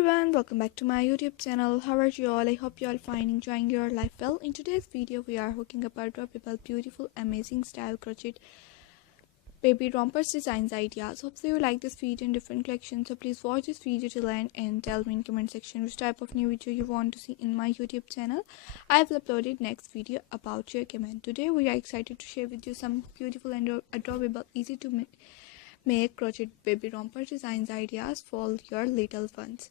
everyone, welcome back to my YouTube channel. How are you all? I hope you all fine, enjoying your life well. In today's video, we are hooking up adorable, beautiful, amazing style crochet baby rompers designs ideas. Hope you like this video in different collections. So please watch this video till the end and tell me in comment section which type of new video you want to see in my YouTube channel. I have uploaded next video about your comment. Today we are excited to share with you some beautiful and adorable, easy to make crochet baby romper designs ideas for your little ones.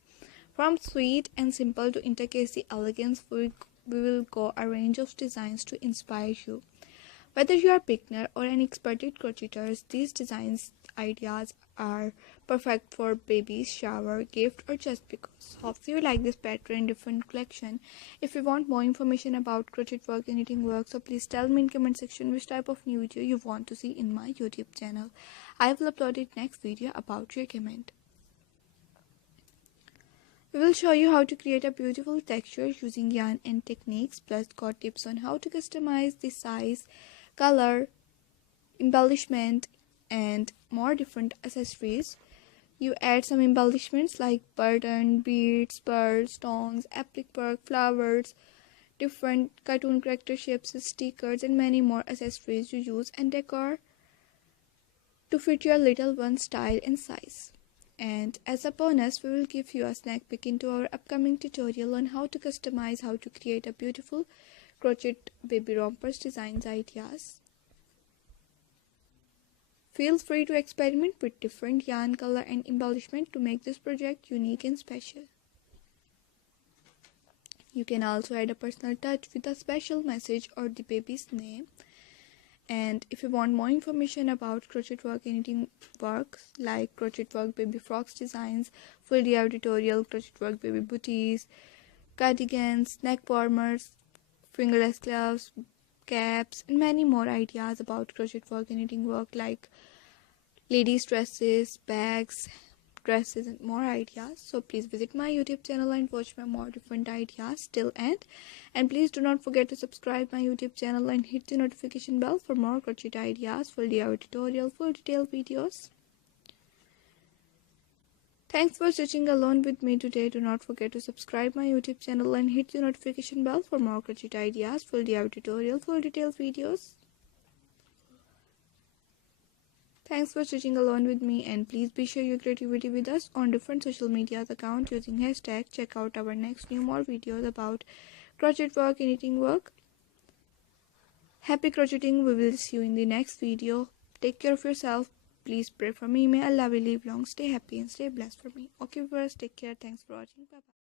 From sweet and simple to intricacy elegance, we will go a range of designs to inspire you. Whether you are a beginner or an experted crocheters, these designs ideas are perfect for baby's shower, gift, or just because. Hope you like this pattern different collection. If you want more information about crochet work and knitting work, so please tell me in comment section which type of new video you want to see in my YouTube channel. I will upload next video about your comment. We will show you how to create a beautiful texture using yarn and techniques, plus got tips on how to customize the size, color, embellishment, and more different accessories. You add some embellishments like button, beads, pearls, stones, applique work, flowers, different cartoon character shapes, stickers, and many more accessories you use and decor to fit your little one's style and size. And as a bonus, we will give you a snack peek into our upcoming tutorial on how to customize, how to create a beautiful crochet baby rompers designs ideas. Feel free to experiment with different yarn, color, and embellishment to make this project unique and special. You can also add a personal touch with a special message or the baby's name. And if you want more information about crochet work and knitting works like crochet work baby frocks designs, full DIY tutorial, crochet work baby booties, cardigans, neck warmers, fingerless gloves, caps, and many more ideas about crochet work and knitting work like ladies dresses, bags, dresses, and more ideas, so please visit my YouTube channel and watch my more different ideas till end. And please do not forget to subscribe my YouTube channel and hit the notification bell for more crochet ideas, full DIY tutorial, full detailed videos. Thanks for stitching along with me today. Do not forget to subscribe my YouTube channel and hit the notification bell for more crochet ideas, full DIY tutorial, full detailed videos. Thanks for stitching along with me, and please be share your creativity with us on different social media accounts using hashtag. Check out our next more videos about crochet work and knitting work. Happy crocheting. We will see you in the next video. Take care of yourself. Please pray for me. May Allah will live long, stay happy, and stay blessed for me. Okay, viewers, take care. Thanks for watching. Bye bye.